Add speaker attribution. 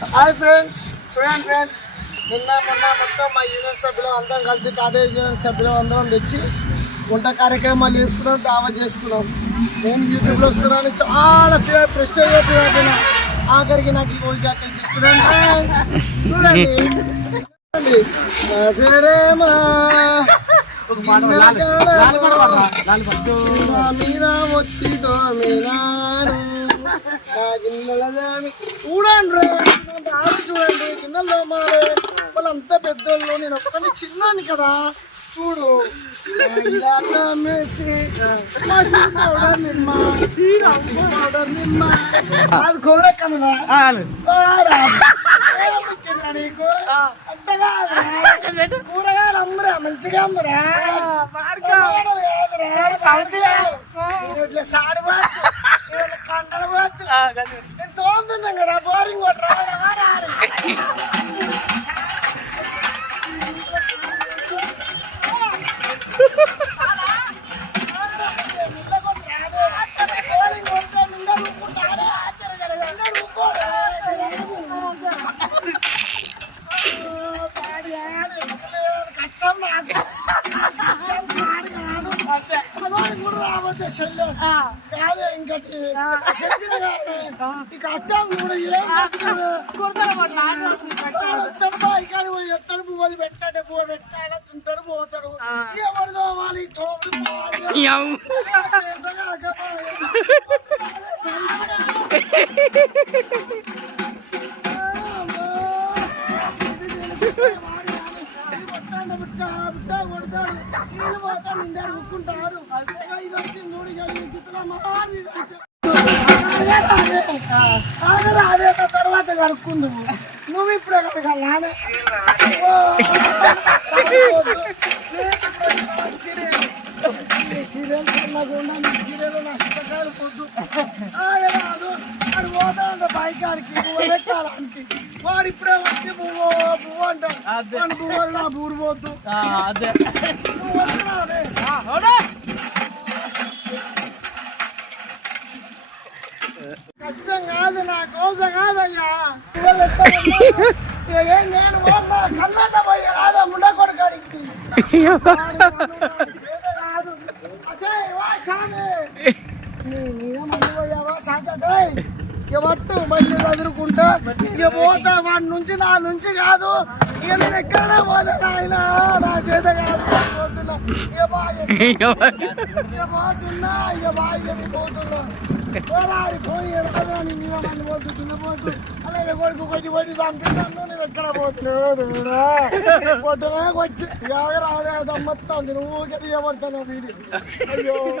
Speaker 1: Hi friends చూడండి friends నిన్న మొన్న మొత్తం మా యూనియన్ సభ్యులు అందరం కలిసి టాటా యూనియన్ సభ్యులు అందరం తెచ్చి వంట కార్యక్రమాలు చేసుకున్నాం దావా చేసుకున్నాం. నేను యూట్యూబ్లో వస్తున్నాను చాలా ప్రెస్టేజ్ అయిపోయినా. ఆఖరికి నాకు ఈ రోజు చూడండి. ఫ్రెండ్స్ చూడండి మీద ఒత్తితో మీనాను. ఆ గిన్నెల దాని- చూడండి రా దారి చూడండి గిన్నెలో మారే వాళ్ళంతా పెద్దోళ్ళు నేను ఒక్కని చిన్నాను కదా. చూడు అది కొరకనదా నీకు? అంత కాదురా కూరగాయలు అమ్మరా మంచిగా అమ్మరా. సాడి పోతు నేను కండలు పోతు నేను తోముతున్నాం కదా బోరింగ్ కొట్టరా కష్టం నాకు కష్టం కాదు కాదు. పదవాడికి కూడా రావద్దు చెల్లె. కాదు ఇంకటి చెప్పిన కాదు. ఈ కష్టం కూడా ఏం కష్టం? వాడు వస్తాడు బాయికాడు పోయి ఎత్తాడు పువ్వు అది పెట్టాడు పువ్వు పెట్టాడు తుంటాడు పోతాడు ఎవరిదో వాళ్ళు తోడు పోవాలి. చేత బిడ్డ బిడ్డ కొడతాడు. నీళ్ళు నిండాడు ఉక్కుంటాడు ఇది వచ్చి నూడి కలిగి చిత్రమా ఆగరా తర్వాత కడుక్కుందు నువ్వు ఇప్పుడే కడగాలనే సీరియల్ కన్నా సీరియల్ నష్టకాలు పొద్దు. వాడు వాడు ఇప్పుడే వచ్చి నువ్వు పువ్వు అంటాడు వాడు పువ్వు నా బూరు పోతు
Speaker 2: అదే.
Speaker 1: నువ్వు వస్తున్నావునే కష్టం కాదు నా కోసం కాదయ్యా పువ్వులు ఎత్తామన్నా, ఇక ఏం నేను పోన్నా కళ్ళంట పోయి రాదా ముండ కొడుకాడికి కాదు అసే వా సామి నీ మీద మందు పోయావా సాచే ఇక పట్టు మళ్ళీ చదువుకుంటా ఇక పోతా వాడి నుంచి నా నుంచి కాదు. ఇక నేను ఎక్కడనే పోతా నాయన నా చేత కాదు. పోతున్నా. ఇక బాగా ఇక పోతున్నా ఇక బాగా పోతున్నా. పోరాడి పోయి ఎక్కడ నీ మీద మంది పోతున్నా పోతు అలాగే కొడుకు కొట్టి కొట్టి చంపిస్తాను నేను ఎక్కడ పోతున్నా కొట్టున్నా కొట్టి. రాదే దమ్మత్తా నువ్వు ఊరికే తీయబడతాను వీడి. అయ్యో.